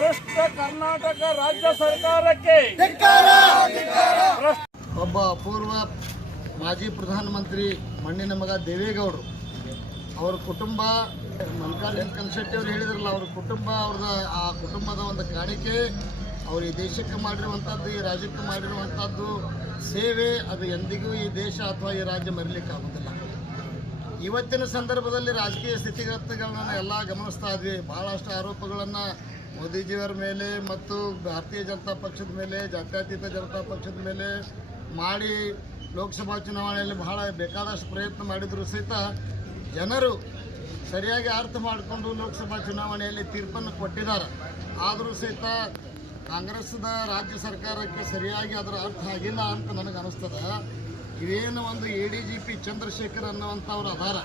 ಭ್ರಷ್ಟ ಕರ್ನಾಟಕ ರಾಜ್ಯ ಸರ್ಕಾರಕ್ಕೆ. ಒಬ್ಬ ಪೂರ್ವ ಮಾಜಿ ಪ್ರಧಾನಮಂತ್ರಿ ಮಣ್ಣಿನ ಮಗ ದೇವೇಗೌಡರು. ಅವ್ರ ಕುಟುಂಬ ಮಲ್ಲಿಕಾರ್ಜುನ ಕನ್ಶೆಟ್ಟಿ ಅವರು ಹೇಳಿದ್ರಲ್ಲ ಅವ್ರ ಕುಟುಂಬ ಅವ್ರದ ಆ ಕುಟುಂಬದ ಒಂದು ಕಾಣಿಕೆ ಅವ್ರು ಈ ದೇಶಕ್ಕೆ ಮಾಡಿರುವಂಥದ್ದು ಈ ರಾಜ್ಯಕ್ಕೆ ಮಾಡಿರುವಂಥದ್ದು ಸೇವೆ ಅದು ಎಂದಿಗೂ ಈ ದೇಶ ಅಥವಾ ಈ ರಾಜ್ಯ ಮರಿಲಿಕ್ಕೆ ಆಗೋದಿಲ್ಲ ಇವತ್ತಿನ ಸಂದರ್ಭದಲ್ಲಿ ರಾಜಕೀಯ ಸ್ಥಿತಿಗತಿಗಳನ್ನ ಎಲ್ಲ ಗಮನಿಸ್ತಾ ಇದ್ವಿ. ಬಹಳಷ್ಟು ಆರೋಪಗಳನ್ನು ಮೋದಿಜಿಯವರ ಮೇಲೆ ಮತ್ತು ಭಾರತೀಯ ಜನತಾ ಪಕ್ಷದ ಮೇಲೆ, ಜಾತ್ಯತೀತ ಜನತಾ ಪಕ್ಷದ ಮೇಲೆ ಮಾಡಿ ಲೋಕಸಭಾ ಚುನಾವಣೆಯಲ್ಲಿ ಬಹಳ ಬೇಕಾದಷ್ಟು ಪ್ರಯತ್ನ ಮಾಡಿದರೂ ಸಹಿತ ಜನರು ಸರಿಯಾಗಿ ಅರ್ಥ ಮಾಡಿಕೊಂಡು ಲೋಕಸಭಾ ಚುನಾವಣೆಯಲ್ಲಿ ತೀರ್ಪನ್ನು ಕೊಟ್ಟಿದ್ದಾರೆ. ಆದರೂ ಸಹಿತ ಕಾಂಗ್ರೆಸ್ದ ರಾಜ್ಯ ಸರ್ಕಾರಕ್ಕೆ ಸರಿಯಾಗಿ ಅದರ ಅರ್ಥ ಆಗಿಲ್ಲ ಅಂತ ನನಗೆ ಅನಿಸ್ತದೆ. ಇದೇನು ಒಂದು A D G P Chandrashekar ಅನ್ನುವಂಥವ್ರು ಅದಾರ?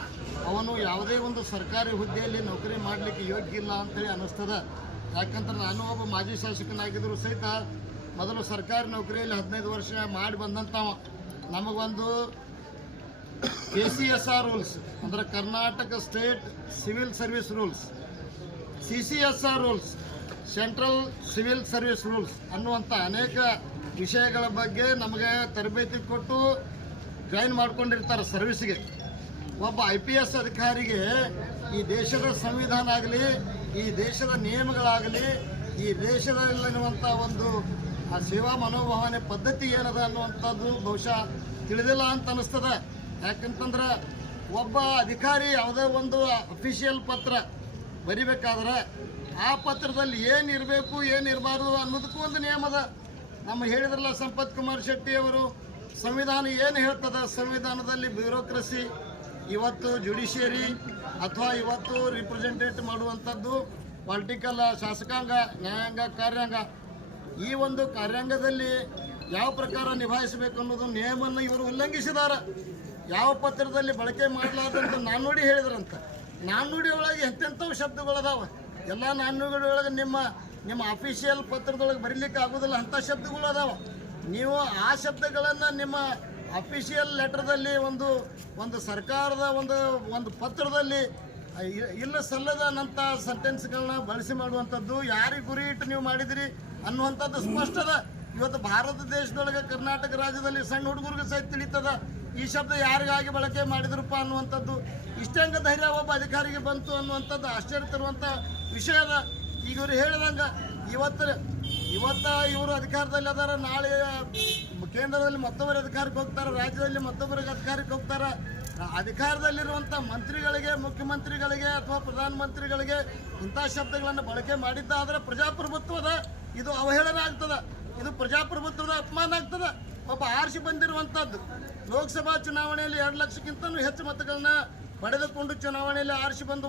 ಅವನು ಯಾವುದೇ ಒಂದು ಸರ್ಕಾರಿ ಹುದ್ದೆಯಲ್ಲಿ ನೌಕರಿ ಮಾಡಲಿಕ್ಕೆ ಯೋಗ್ಯ ಇಲ್ಲ ಅಂತೇಳಿ ಅನ್ನಿಸ್ತದೆ ಯಾಕಂದ್ರೆ ನಾನು ಒಬ್ಬ ಮಾಜಿ ಶಾಸಕನಾಗಿದ್ದರೂ ಸಹಿತ ಮೊದಲು ಸರ್ಕಾರಿ ನೌಕರಿಯಲ್ಲಿ ಹದಿನೈದು ವರ್ಷ ಮಾಡಿ ಬಂದಂಥವ. ನಮಗೊಂದು K C S R rules ಅಂದರೆ Karnataka state civil service rules C C S R rules central civil service rules ಅನ್ನುವಂಥ ಅನೇಕ ವಿಷಯಗಳ ಬಗ್ಗೆ ನಮಗೆ ತರಬೇತಿ ಕೊಟ್ಟು ಜಾಯಿನ್ ಮಾಡ್ಕೊಂಡಿರ್ತಾರೆ ಸರ್ವಿಸ್ಗೆ ಒಬ್ಬ ಐ ಪಿ ಎಸ್ ಅಧಿಕಾರಿಗೆ ಈ ದೇಶದ ಸಂವಿಧಾನ ಆಗಲಿ ಈ ದೇಶದ ನಿಯಮಗಳಾಗಲಿ, ಈ ದೇಶದಲ್ಲಿರುವಂಥ ಒಂದು, ಆ ಸೇವಾ ಮನೋಭಾವನೆ ಪದ್ಧತಿ ಏನದ ಅನ್ನುವಂಥದ್ದು ಬಹುಶಃ ತಿಳಿದಿಲ್ಲ ಅಂತ ಅನ್ನಿಸ್ತದೆ. ಯಾಕಂತಂದ್ರೆ ಒಬ್ಬ ಅಧಿಕಾರಿ ಯಾವುದೇ ಒಂದು ಅಫಿಷಿಯಲ್ ಪತ್ರ ಬರಿಬೇಕಾದ್ರೆ ಆ ಪತ್ರದಲ್ಲಿ ಏನು ಇರಬೇಕು, ಏನು ಇರಬಾರ್ದು ಅನ್ನೋದಕ್ಕೂ ಒಂದು ನಿಯಮದ ನಮ್ಮ ಹೇಳಿದ್ರಲ್ಲ ಸಂಪತ್ ಕುಮಾರ್ ಶೆಟ್ಟಿ ಅವರು ಸಂವಿಧಾನ ಏನು ಹೇಳ್ತದ? ಸಂವಿಧಾನದಲ್ಲಿ ಬ್ಯೂರೋಕ್ರಸಿ ಇವತ್ತು ಜುಡಿಷಿಯರಿ ಅಥವಾ ಇವತ್ತು ರಿಪ್ರೆಸೆಂಟೇಟ್ ಮಾಡುವಂಥದ್ದು ಪೊಲಿಟಿಕಲ್ ಶಾಸಕಾಂಗ, ನ್ಯಾಯಾಂಗ, ಕಾರ್ಯಾಂಗ. ಈ ಒಂದು ಕಾರ್ಯಾಂಗದಲ್ಲಿ ಯಾವ ಪ್ರಕಾರ ನಿಭಾಯಿಸಬೇಕು ಅನ್ನೋದು ನಿಯಮವನ್ನು ಇವರು ಉಲ್ಲಂಘಿಸಿದಾರ ಯಾವ ಪತ್ರದಲ್ಲಿ ಬಳಕೆ ಮಾಡಲಾರ್ದಂತ ನಾಣ್ಣುಡಿ ಹೇಳಿದ್ರಂತ. ನಾಣ್ಣುಡಿ ಒಳಗೆ ಎಂತೆಂಥವು ಶಬ್ದಗಳದಾವ. ಎಲ್ಲ ನಾಣ್ಣುಡಿ ಒಳಗೆ ನಿಮ್ಮ ನಿಮ್ಮ ಅಫಿಷಿಯಲ್ ಪತ್ರದೊಳಗೆ ಬರೀಲಿಕ್ಕೆ ಆಗೋದಿಲ್ಲ ಅಂಥ ಶಬ್ದಗಳು ಅದಾವ ನೀವು ಆ ಶಬ್ದಗಳನ್ನು ನಿಮ್ಮ ಅಫಿಷಿಯಲ್ ಲೆಟರ್ದಲ್ಲಿ ಒಂದು ಒಂದು ಸರ್ಕಾರದ ಒಂದು ಒಂದು ಪತ್ರದಲ್ಲಿ ಇಲ್ಲ ಸಲ್ಲದನಂಥ ಸೆಂಟೆನ್ಸ್ಗಳನ್ನ ಬಳಸಿ ಮಾಡುವಂಥದ್ದು, ಯಾರಿಗೆ ಗುರಿ ಇಟ್ಟು ನೀವು ಮಾಡಿದಿರಿ ಅನ್ನುವಂಥದ್ದು ಸ್ಪಷ್ಟದ. ಇವತ್ತು ಭಾರತ ದೇಶದೊಳಗೆ ಕರ್ನಾಟಕ ರಾಜ್ಯದಲ್ಲಿ ಸಣ್ಣ ಹುಡುಗರಿಗೆ ಸಹಿತ ತಿಳಿತದ. ಈ ಶಬ್ದ ಯಾರಿಗಾಗಿ ಬಳಕೆ ಮಾಡಿದ್ರಪ್ಪ ಅನ್ನುವಂಥದ್ದು. ಇಷ್ಟಂಗ ಧೈರ್ಯ ಒಬ್ಬ ಅಧಿಕಾರಿಗೆ ಬಂತು ಅನ್ನುವಂಥದ್ದು ಆಶ್ಚರ್ಯ ತರುವಂಥ ವಿಷಯದ. ಈಗ ಇವರು ಹೇಳಿದಂಗೆ, ಇವತ್ತು ಇವತ್ತ ಇವರು ಅಧಿಕಾರದಲ್ಲಿ ಅದಾರ, ನಾಳೆ ಕೇಂದ್ರದಲ್ಲಿ ಮತ್ತೊಬ್ಬರ ಅಧಿಕಾರಕ್ಕೆ ಹೋಗ್ತಾರೆ, ರಾಜ್ಯದಲ್ಲಿ ಮತ್ತೊಬ್ಬರಿಗೆ ಅಧಿಕಾರಕ್ಕೆ ಹೋಗ್ತಾರೆ. ಅಧಿಕಾರದಲ್ಲಿರುವಂಥ ಮಂತ್ರಿಗಳಿಗೆ, ಮುಖ್ಯಮಂತ್ರಿಗಳಿಗೆ ಅಥವಾ ಪ್ರಧಾನಮಂತ್ರಿಗಳಿಗೆ ಇಂಥ ಶಬ್ದಗಳನ್ನು ಬಳಕೆ ಮಾಡಿದ್ದಾದರೆ ಪ್ರಜಾಪ್ರಭುತ್ವದ ಇದು ಅವಹೇಳನ ಆಗ್ತದ. ಇದು ಪ್ರಜಾಪ್ರಭುತ್ವದ ಅಪಮಾನ ಆಗ್ತದ. ಒಬ್ಬ ಆರ್ಸಿ ಬಂದಿರುವಂಥದ್ದು ಲೋಕಸಭಾ ಚುನಾವಣೆಯಲ್ಲಿ ಎರಡು ಲಕ್ಷಕ್ಕಿಂತಲೂ ಹೆಚ್ಚು ಮತಗಳನ್ನ ಪಡೆದುಕೊಂಡು ಚುನಾವಣೆಯಲ್ಲಿ ಆರಿಸಿ ಬಂದ